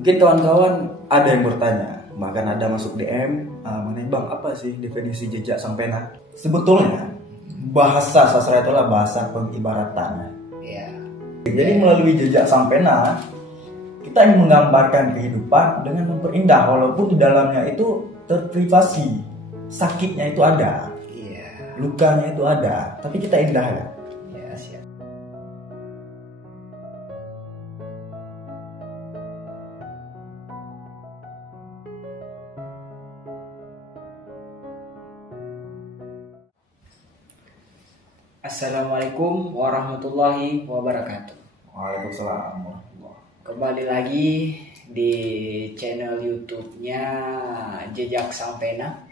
Mungkin kawan-kawan ada yang bertanya, bahkan ada masuk DM, mengenai bang apa sih definisi jejak sang pena? Sebetulnya bahasa sastra itulah bahasa pengibaratan. Ya. Jadi melalui jejak sang pena kita ingin menggambarkan kehidupan dengan memperindah, walaupun di dalamnya itu terprivasi, sakitnya itu ada, Iya. lukanya itu ada, tapi kita indah ya. Ya, siap. Assalamualaikum warahmatullahi wabarakatuh. Waalaikumsalam. Kembali lagi di channel YouTube-nya Jejak Sang Pena.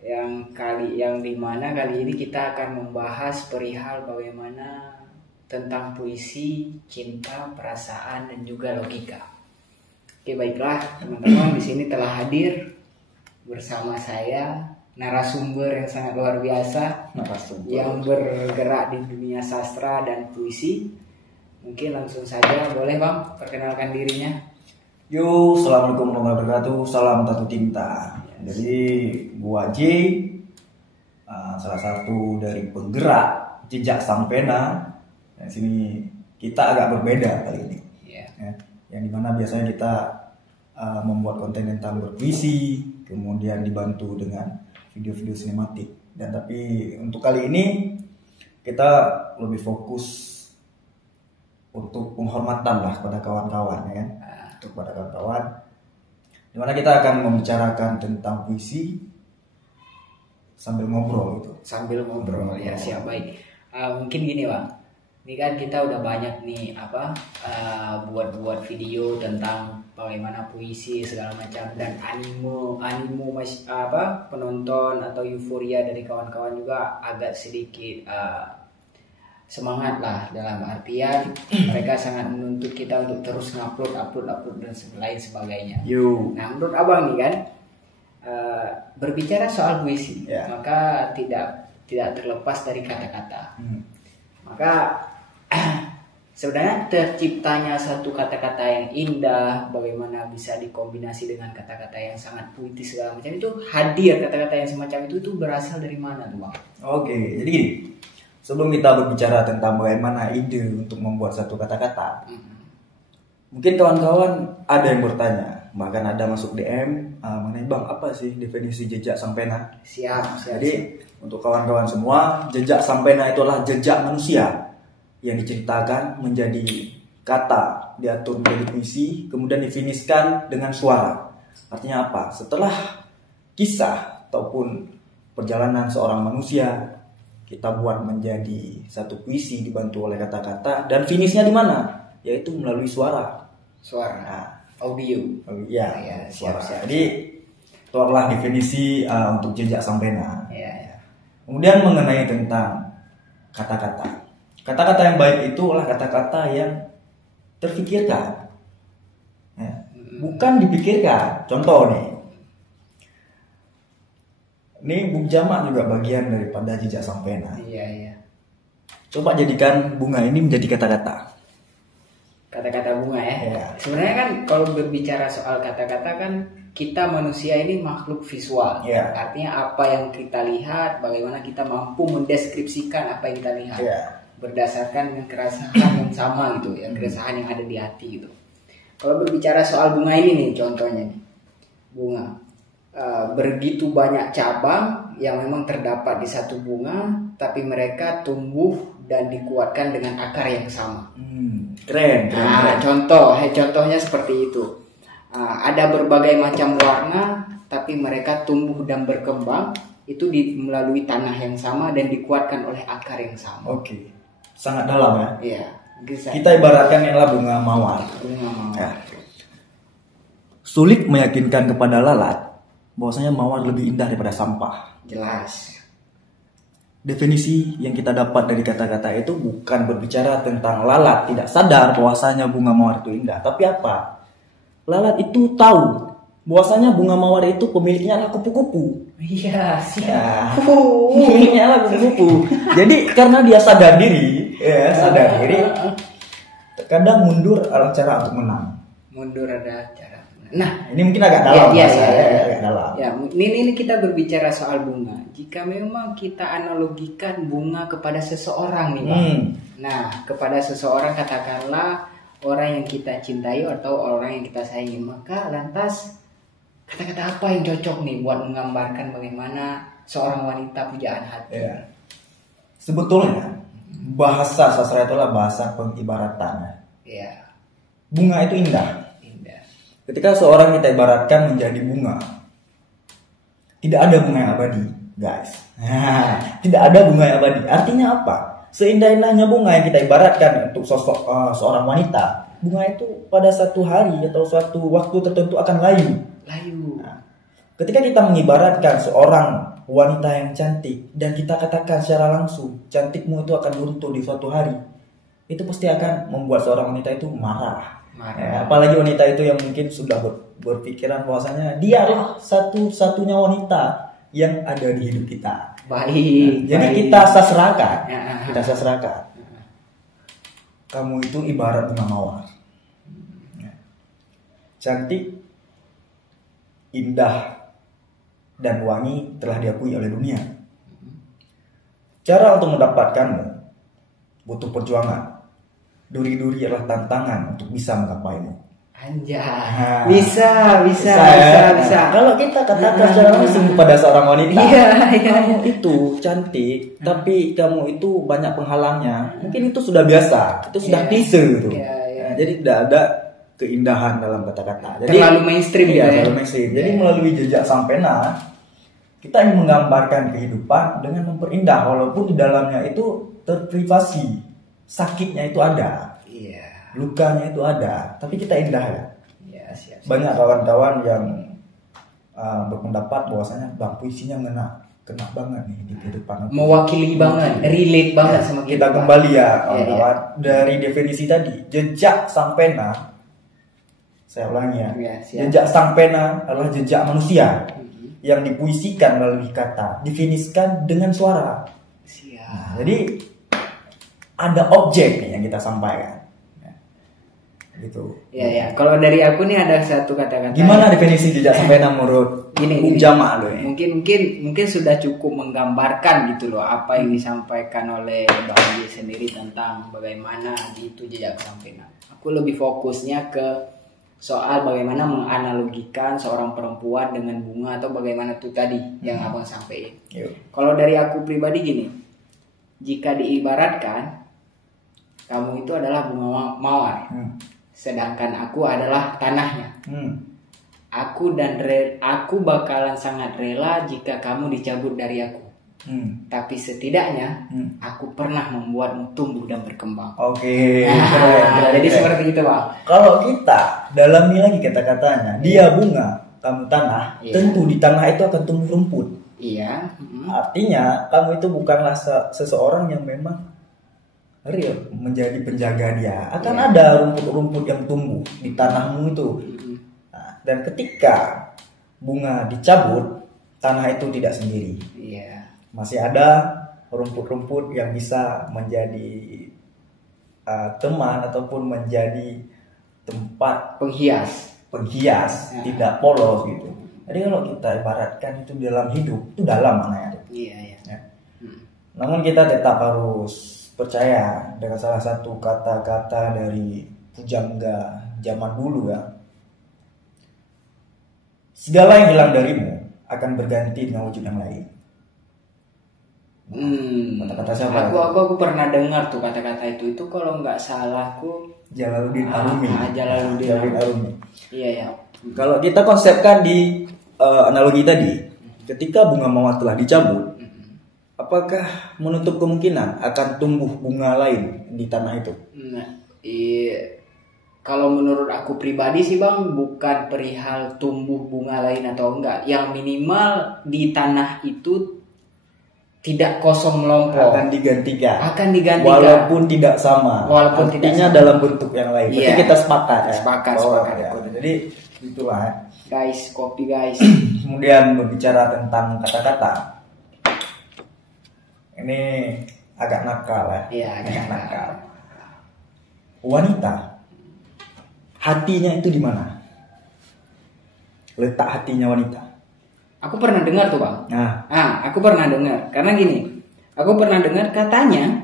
Yang dimana kali ini kita akan membahas perihal bagaimana tentang puisi, cinta, perasaan dan juga logika. Oke, baiklah teman-teman, di sini telah hadir bersama saya narasumber yang sangat luar biasa yang bergerak di dunia sastra dan puisi. Mungkin langsung saja, boleh bang perkenalkan dirinya? Yo, assalamualaikum warahmatullahi wabarakatuh. Salam Tatu Tinta. Jadi gua J, salah satu dari penggerak Jejak Sang Pena. Di sini kita agak berbeda kali ini. Yeah. Ya, yang dimana biasanya kita membuat konten tentang berpuisi, kemudian dibantu dengan video-video sinematik. Dan tapi untuk kali ini kita lebih fokus untuk penghormatan lah kepada kawan-kawan, ya kan? Untuk kepada kawan-kawan, dimana kita akan membicarakan tentang puisi sambil ngobrol gitu. Sambil ngobrol, ya siap, baik. Mungkin gini bang, ini kan kita udah banyak nih buat video tentang bagaimana puisi segala macam, dan animo penonton atau euforia dari kawan-kawan juga agak sedikit semangat lah, dalam artian mereka sangat menuntut kita untuk terus ngupload dan lain sebagainya. Nah, menurut abang nih kan, berbicara soal puisi, maka tidak terlepas dari kata-kata. Maka sebenarnya terciptanya satu kata-kata yang indah, bagaimana bisa dikombinasi dengan kata-kata yang sangat puitis segala macam, itu hadir kata-kata yang semacam itu berasal dari mana tuh bang? Oke, jadi gini. Sebelum kita berbicara tentang bagaimana ide untuk membuat satu kata-kata, mungkin kawan-kawan ada yang bertanya, bahkan ada masuk DM, mengenai bang apa sih definisi jejak sang pena? Siap. Jadi untuk kawan-kawan semua, jejak sang pena itulah jejak manusia yang diceritakan menjadi kata, diatur menjadi puisi, kemudian difiniskan dengan suara. Artinya apa? Setelah kisah ataupun perjalanan seorang manusia, kita buat menjadi satu puisi dibantu oleh kata-kata, dan finishnya di mana? Yaitu melalui suara. Audio. Ya, siap. Jadi itu adalah definisi untuk jejak sang pena. Ya. Kemudian mengenai tentang kata-kata. Kata-kata yang baik itu adalah kata-kata yang terfikirkan. Ya. Bukan dipikirkan. Contoh nih. Ini Bung Jamak juga bagian daripada jejak sang pena. Iya. Coba jadikan bunga ini menjadi kata-kata. Kata-kata bunga ya. Ya. Sebenarnya kan kalau berbicara soal kata-kata kan, kita manusia ini makhluk visual. Ya. Artinya apa yang kita lihat, bagaimana kita mampu mendeskripsikan apa yang kita lihat. Ya. Berdasarkan dengan keresahan yang sama gitu, ya, keresahan yang ada di hati gitu. Kalau berbicara soal bunga ini nih, contohnya nih. Bunga. Begitu banyak cabang yang memang terdapat di satu bunga, tapi mereka tumbuh dan dikuatkan dengan akar yang sama. Keren. Contohnya seperti itu. Ada berbagai macam warna, tapi mereka tumbuh dan berkembang itu melalui tanah yang sama dan dikuatkan oleh akar yang sama. Oke, sangat dalam ya. Iya. Kita ibaratkan inilah bunga mawar. Ya. Sulit meyakinkan kepada lalat bahwasanya mawar lebih indah daripada sampah. Jelas. Definisi yang kita dapat dari kata-kata itu bukan berbicara tentang lalat tidak sadar bahwasanya bunga mawar itu indah, tapi apa? Lalat itu tahu bahwasanya bunga mawar itu pemiliknya adalah kupu-kupu. Iya, siap. Pemiliknya adalah kupu-kupu. Jadi karena dia sadar diri, terkadang mundur adalah cara untuk menang. Mundur ada cara. Nah, ini mungkin agak dalam, ya, agak dalam. Ya, ini kita berbicara soal bunga. Jika memang kita analogikan bunga kepada seseorang nih, Bang. Nah, kepada seseorang katakanlah orang yang kita cintai atau orang yang kita sayangi, maka lantas kata-kata apa yang cocok nih buat menggambarkan bagaimana seorang wanita pujaan hati? Ya. Sebetulnya bahasa sastra itulah bahasa pengibaratan. Ya. Bunga itu indah. Ketika seorang kita ibaratkan menjadi bunga, tidak ada bunga yang abadi, guys. Tidak ada bunga yang abadi. Artinya apa? Seindah-indahnya bunga yang kita ibaratkan untuk sosok seorang wanita, bunga itu pada satu hari atau suatu waktu tertentu akan layu. Nah, ketika kita mengibaratkan seorang wanita yang cantik dan kita katakan secara langsung, cantikmu itu akan runtuh di suatu hari, itu pasti akan membuat seorang wanita itu marah. Ya, apalagi wanita itu yang mungkin sudah berpikiran bahwasanya dia adalah satu-satunya wanita yang ada di hidup kita. Baik. Jadi kita sasrakan. Kamu itu ibarat bunga mawar. Cantik, indah, dan wangi telah diakui oleh dunia. Cara untuk mendapatkanmu butuh perjuangan. Duri-duri adalah tantangan untuk bisa menggapaimu. Anjay. Bisa. Kalau kita katakan secara langsung kepada seorang wanita, kamu itu cantik, tapi kamu itu banyak penghalangnya. Mungkin itu sudah biasa, itu sudah klise gitu. Jadi tidak ada keindahan dalam kata-kata. Jadi terlalu mainstream terlalu mainstream. Jadi melalui jejak Sampena, kita ingin menggambarkan kehidupan dengan memperindah, walaupun di dalamnya itu terprivasi. Sakitnya itu ada, lukanya itu ada, tapi kita indah ya. Siap. Banyak kawan-kawan yang berpendapat bahwasanya bang puisinya kena banget nih di kehidupan. Mewakili banget, relate banget sama kita. Kembali ya kawan-kawan dari definisi tadi, jejak Sampena. Saya ulangi ya, jejak Sampena adalah jejak manusia yang dipuisikan melalui kata, difinisikan dengan suara. Nah, jadi ada objek nih yang kita sampaikan, gitu. Ya. Kalau dari aku nih ada satu kata-kata. Gimana definisi jejak Sampena menurut Ujama lo? Mungkin sudah cukup menggambarkan gitu loh apa yang disampaikan oleh Bang Andi sendiri tentang bagaimana itu jejak Sampena. Aku lebih fokusnya ke soal bagaimana menganalogikan seorang perempuan dengan bunga atau bagaimana tuh tadi yang abang sampaikan. Kalau dari aku pribadi gini, jika diibaratkan kamu itu adalah bunga mawar, sedangkan aku adalah tanahnya. Aku bakalan sangat rela jika kamu dicabut dari aku. Tapi setidaknya aku pernah membuatmu tumbuh dan berkembang. Oke. Jadi seperti itu, Bang. Kalau kita dalami lagi kata-katanya, dia bunga, kamu tanah, tentu di tanah itu akan tumbuh rumput. Artinya kamu itu bukanlah seseorang yang memang real menjadi penjaga dia. Akan ada rumput-rumput yang tumbuh di tanahmu itu. Nah, dan ketika bunga dicabut, tanah itu tidak sendiri. Masih ada rumput-rumput yang bisa menjadi teman ataupun menjadi tempat penghias, tidak polos gitu. Jadi kalau kita ibaratkan itu dalam hidup, itu dalam maknanya. Namun kita tetap harus percaya dengan salah satu kata-kata dari pujangga zaman dulu ya. Segala yang hilang darimu akan berganti dengan wujud yang lain. Kata-kata siapa? Aku pernah dengar tuh kata-kata itu. Itu kalau nggak salah aku Jalaluddin Arumi. Jalaluddin Arumi. Iya. Kalau kita konsepkan di analogi tadi, ketika bunga mawar telah dicabut, apakah menutup kemungkinan akan tumbuh bunga lain di tanah itu? Kalau menurut aku pribadi sih Bang, bukan perihal tumbuh bunga lain atau enggak. Yang minimal di tanah itu tidak kosong melompong. Akan digantikan. Walaupun tidak sama. Artinya dalam bentuk yang lain. Berarti kita sepakat ya. Sepakat. Ya. Jadi itulah. Guys, kopi guys. Kemudian berbicara tentang kata-kata. Ini agak nakal ya. Iya, agak nakal. Wanita hatinya itu di mana? Letak hatinya wanita. Aku pernah dengar tuh bang. Aku pernah dengar. Karena gini, aku pernah dengar katanya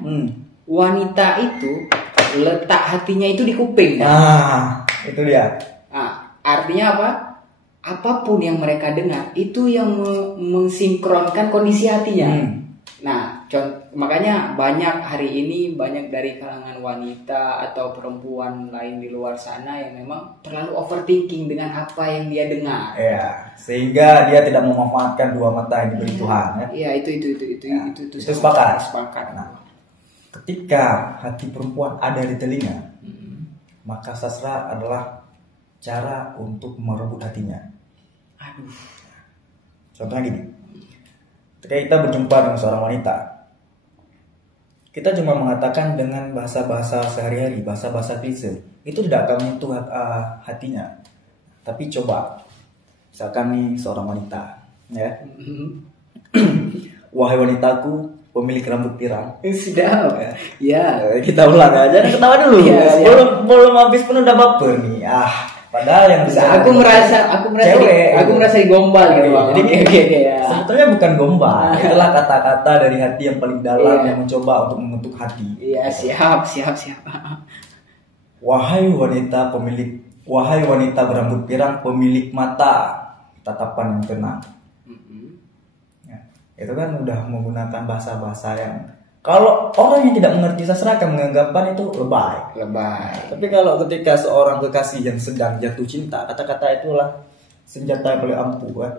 wanita itu letak hatinya itu di kuping. Itu dia. Artinya apa? Apapun yang mereka dengar itu yang mensinkronkan kondisi hatinya. Nah, makanya banyak hari ini banyak dari kalangan wanita atau perempuan lain di luar sana yang memang terlalu overthinking dengan apa yang dia dengar. Ya, sehingga dia tidak memanfaatkan dua mata yang diberi Tuhan. Iya, itu sepakat. Nah, ketika hati perempuan ada di telinga, maka sastra adalah cara untuk merebut hatinya. Contohnya gini, ketika kita berjumpa dengan seorang wanita, kita cuma mengatakan dengan bahasa-bahasa sehari-hari, bahasa-bahasa klise, itu tidak akan menyentuh hatinya. Tapi coba, misalkan nih seorang wanita, ya, wahai wanitaku, pemilik rambut pirang. Sudah, ya. Kita ulang aja, ketawa dulu. Belum habis pun udah baper nih. Padahal yang bisa aku merasa digombal gitu. Jadi sebetulnya bukan gombal, itulah kata-kata dari hati yang paling dalam yang mencoba untuk mengetuk hati. Iya, siap. Wahai wanita berambut pirang, pemilik mata tatapan yang tenang. Itu kan udah menggunakan bahasa-bahasa yang kalau orang yang tidak mengerti sastra akan menganggapkan itu lebay. Tapi kalau ketika seorang kekasih yang sedang jatuh cinta, kata-kata itulah senjata yang paling ampuh kan.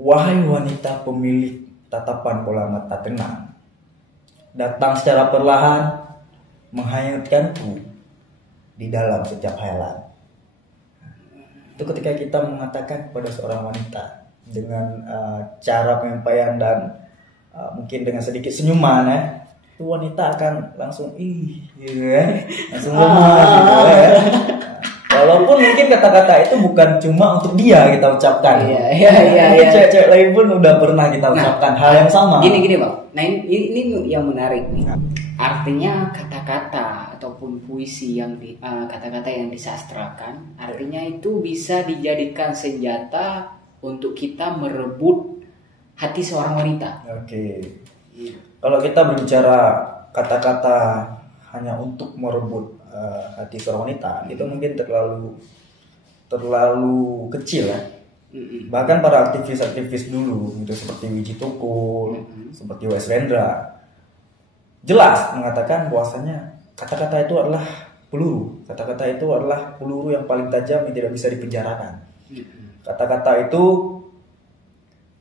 Wahai wanita pemilik tatapan bola mata tenang, datang secara perlahan menghanyutkanku di dalam setiap hayalan. Itu ketika kita mengatakan kepada seorang wanita dengan cara penyampaian dan mungkin dengan sedikit senyuman itu wanita akan langsung langsung lemah gitu ya. Walaupun mungkin kata-kata itu bukan cuma untuk dia kita ucapkan. Iya. Cewek-cewek lain pun udah pernah kita ucapkan hal yang sama. Gini bang. Nah ini yang menarik nih. Artinya kata-kata ataupun puisi yang kata-kata yang disastrakan, artinya itu bisa dijadikan senjata untuk kita merebut hati seorang wanita. Oke. Kalau kita berbicara kata-kata hanya untuk merebut hati seorang wanita, itu mungkin terlalu kecil ya. Bahkan para aktivis-aktivis dulu, gitu seperti Wiji Tukul, seperti Wes Rendra, jelas mengatakan bahwasanya kata-kata itu adalah peluru. Kata-kata itu adalah peluru yang paling tajam yang tidak bisa dipenjarakan. Kata-kata itu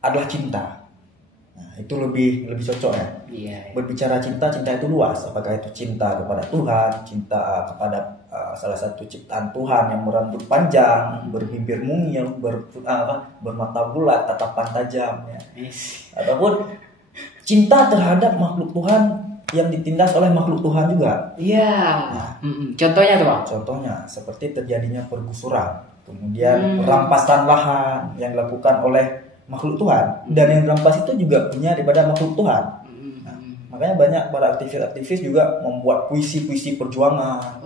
adalah cinta. Nah, itu lebih cocok ya. Berbicara cinta itu luas. Apakah itu cinta kepada Tuhan, cinta kepada salah satu ciptaan Tuhan yang berambut panjang, berbibir mungil, bermata bulat, tatapan tajam ya. Ataupun cinta terhadap makhluk Tuhan yang ditindas oleh makhluk Tuhan juga. Contohnya tuh Bang? Contohnya seperti terjadinya pergusuran, kemudian perampasan lahan yang dilakukan oleh makhluk Tuhan, dan yang dirampas itu juga punya daripada makhluk Tuhan. Makanya banyak para aktivis juga membuat puisi-puisi perjuangan,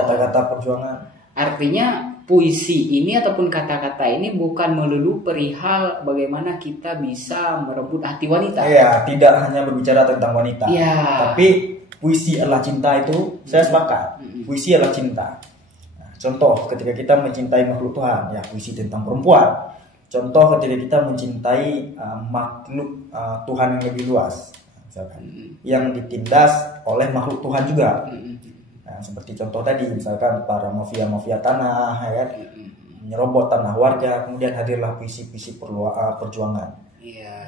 kata-kata perjuangan. Artinya puisi ini ataupun kata-kata ini bukan melulu perihal bagaimana kita bisa merebut hati wanita. Iya, tidak hanya berbicara tentang wanita. Tapi puisi adalah cinta itu saya sepakat. Puisi adalah cinta. Nah, contoh ketika kita mencintai makhluk Tuhan, ya puisi tentang perempuan. Contoh ketika kita mencintai makhluk Tuhan yang lebih luas, misalkan yang ditindas oleh makhluk Tuhan juga. Nah, seperti contoh tadi, misalkan para mafia tanah, ya, menyerobot tanah warga, kemudian hadirlah puisi-puisi perjuangan.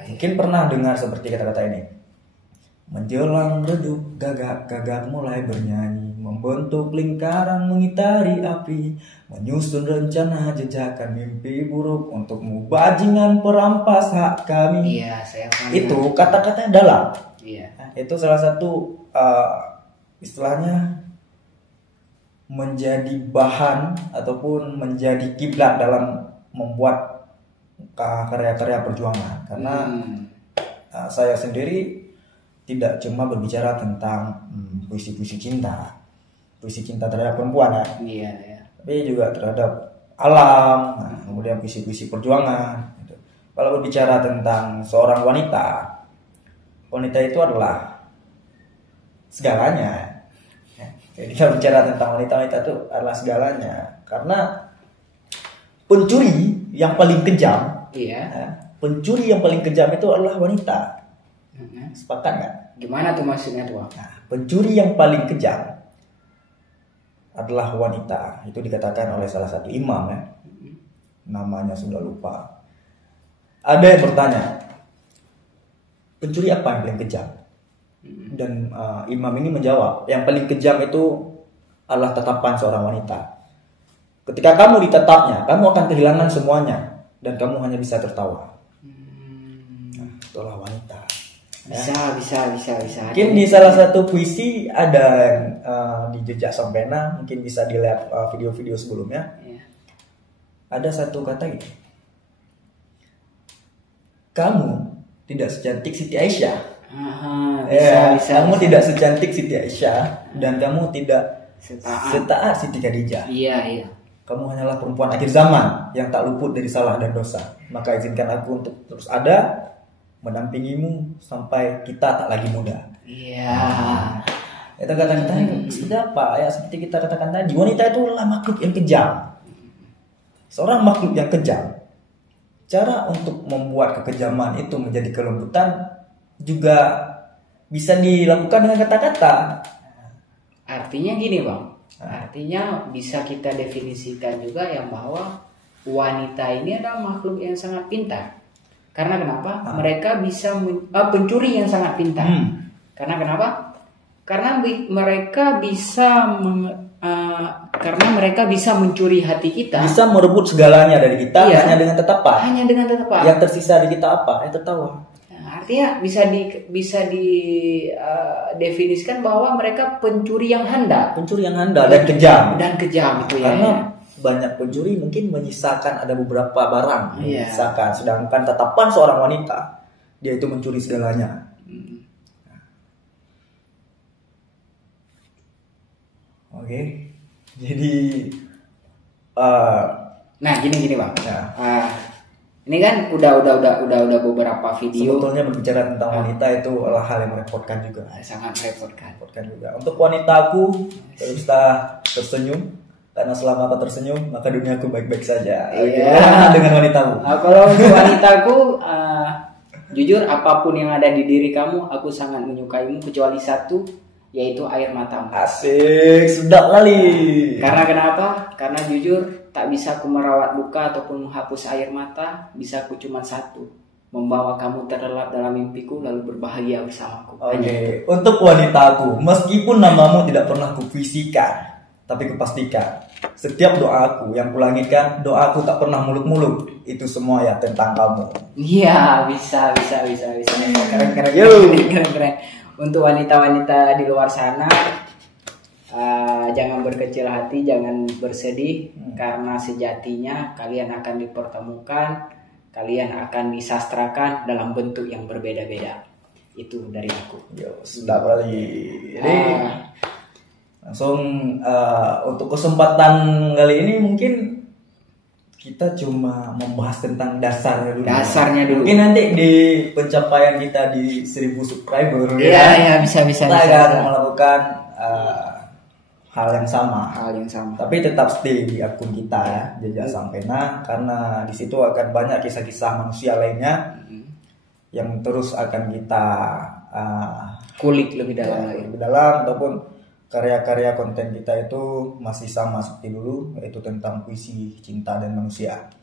Mungkin pernah dengar seperti kata-kata ini. Menjelang redup, gagak mulai bernyanyi, membentuk lingkaran mengitari api, menyusun rencana jejakan mimpi buruk untukmu bajingan perampas hak kami. Itu kata-kata dalam. Itu salah satu istilahnya menjadi bahan ataupun menjadi kiblat dalam membuat karya-karya perjuangan. Karena saya sendiri tidak cuma berbicara tentang puisi-puisi cinta terhadap perempuan ya. tapi juga terhadap alam, nah, kemudian puisi-puisi perjuangan gitu. Kalau berbicara tentang seorang wanita, wanita itu adalah segalanya. Jadi kalau bicara tentang wanita itu adalah segalanya, karena pencuri yang paling kejam, pencuri yang paling kejam itu adalah wanita. Sepakat nggak? Gimana tuh maksudnya tuh? Nah, pencuri yang paling kejam adalah wanita. Itu dikatakan oleh salah satu imam ya. Namanya sudah lupa. Ada yang bertanya, pencuri apa yang paling kejam? Dan imam ini menjawab, yang paling kejam itu adalah tatapan seorang wanita. Ketika kamu ditatapnya, kamu akan kehilangan semuanya dan kamu hanya bisa tertawa. Nah, itulah wanita. Bisa. Mungkin di salah satu puisi ada di Jejak Sampena, mungkin bisa dilihat video-video sebelumnya. Ada satu kata gitu. Kamu tidak secantik Siti Aisyah. Kamu tidak secantik Siti Aisyah dan kamu tidak setaat Siti Khadijah. Iya. Kamu hanyalah perempuan akhir zaman yang tak luput dari salah dan dosa. Maka izinkan aku untuk terus ada mendampingimu sampai kita tak lagi muda. Iya. Itu kata-kata seperti apa? Ya seperti kita katakan tadi, wanita itu adalah makhluk yang kejam. Seorang makhluk yang kejam. Cara untuk membuat kekejaman itu menjadi kelembutan juga bisa dilakukan dengan kata-kata. Artinya gini bang, artinya bisa kita definisikan juga yang bahwa wanita ini adalah makhluk yang sangat pintar. Karena kenapa? Mereka bisa pencuri yang sangat pintar. Karena kenapa? Karena mereka bisa mencuri hati kita. Bisa merebut segalanya dari kita hanya dengan tatapan. Hanya dengan tatapan. Yang tersisa di kita apa? Yang tertawa. Artinya bisa didefinisikan bahwa mereka pencuri yang handal. Pencuri yang handal dan kejam. Dan kejam itu ya. Karena banyak pencuri mungkin menyisakan ada beberapa barang, menyisakan. Sedangkan tatapan seorang wanita, dia itu mencuri segalanya. Oke. Jadi nah gini bang. Ini kan udah beberapa video. Sebetulnya berbicara tentang wanita itu adalah hal yang merepotkan juga. Sangat merepotkan juga. Untuk wanitaku terus tersenyum. Karena selama kau tersenyum, maka duniaku baik-baik saja. Iya. Dengan wanitamu. Kalau untuk wanitaku, jujur apapun yang ada di diri kamu, aku sangat menyukaimu kecuali satu, yaitu air matamu. Asik, sedap kali. Karena kenapa? Karena jujur tak bisa aku merawat luka ataupun menghapus air mata, bisa aku cuma satu, membawa kamu terlelap dalam mimpiku lalu berbahagia bersamaku. Oke. Untuk wanitaku, meskipun namamu tidak pernah kupuisikan, tapi kupastikan setiap doaku yang kulangikan, doaku tak pernah muluk-muluk. Itu semua ya tentang kamu. Iya, bisa. Keren. Untuk wanita-wanita di luar sana, jangan berkecil hati, jangan bersedih, karena sejatinya kalian akan dipertemukan, kalian akan disastrakan dalam bentuk yang berbeda-beda. Itu dari aku. Sudah kali. Jadi langsung untuk kesempatan kali ini mungkin kita cuma membahas tentang dasarnya dulu. Mungkin nanti di pencapaian kita di 1000 subscriber Iya, bisa. Kita akan melakukan hal yang sama. Tapi tetap stay di akun kita ya, Jejak Sampena, karena di situ akan banyak kisah-kisah manusia lainnya yang terus akan kita kulik lebih dalam ataupun karya-karya konten kita itu masih sama seperti dulu, yaitu tentang puisi, cinta, dan manusia.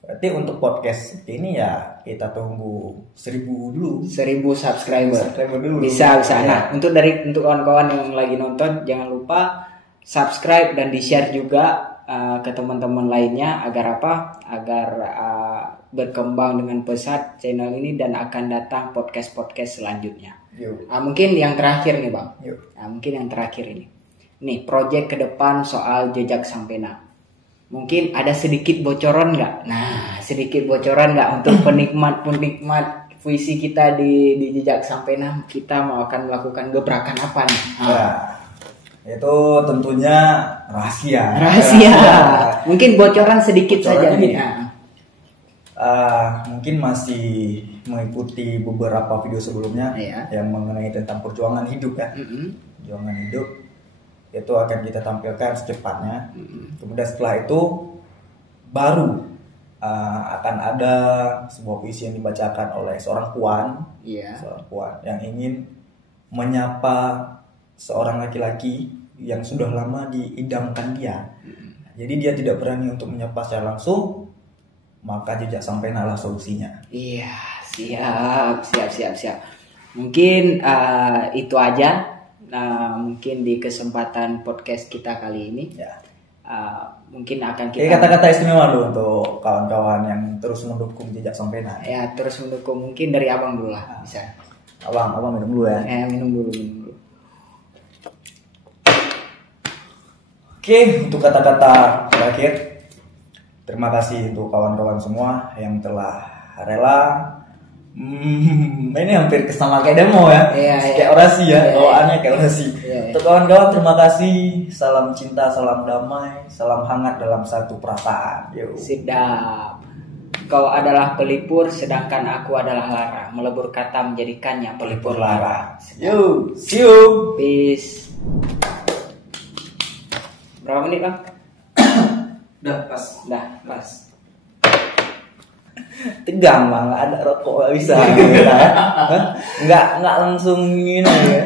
Berarti untuk podcast ini ya kita tunggu 1000 dulu. 1000 subscriber dulu. Bisa. Nah, untuk kawan-kawan yang lagi nonton, jangan lupa subscribe dan di-share juga ke teman-teman lainnya agar agar berkembang dengan pesat channel ini dan akan datang podcast selanjutnya. Mungkin yang terakhir nih bang. Mungkin yang terakhir ini. Nih project ke depan soal Jejak Sampena. Mungkin ada sedikit bocoran nggak? Nah, sedikit bocoran nggak untuk penikmat puisi kita di Jejak Sampena? Kita mau akan melakukan gebrakan apa nih? Itu tentunya rahasia. Rahasia. Mungkin bocoran sedikit saja nih. Mungkin masih mengikuti beberapa video sebelumnya yang mengenai tentang perjuangan hidup ya. Perjuangan hidup itu akan kita tampilkan secepatnya. Kemudian setelah itu baru akan ada sebuah puisi yang dibacakan oleh seorang puan, seorang puan yang ingin menyapa seorang laki-laki yang sudah lama diidamkan dia. Jadi dia tidak berani untuk menyapa secara langsung, maka jejak sampai nalah solusinya. Iya, siap. Mungkin itu aja. Mungkin di kesempatan podcast kita kali ini. Mungkin akan kita kata-kata istimewa dulu untuk kawan-kawan yang terus mendukung jejak sampai nah. Ya, terus mendukung. Mungkin dari abang dulu lah, bisa. Abang minum dulu ya. Minum dulu. Oke, untuk kata-kata terakhir, terima kasih untuk kawan-kawan semua yang telah rela. Ini hampir kesama kayak demo ya, kayak orasi ya, bawaannya kayak orasi. Untuk kawan-kawan terima kasih, salam cinta, salam damai, salam hangat dalam satu perasaan. Sidap. Kau adalah pelipur, sedangkan aku adalah lara. Melebur kata menjadikannya pelipur lara. Yo, see you. Peace. Berapa menit bang? Udah pas. Tegang bang, ada rokok nggak bisa. Nggak langsung gini ya.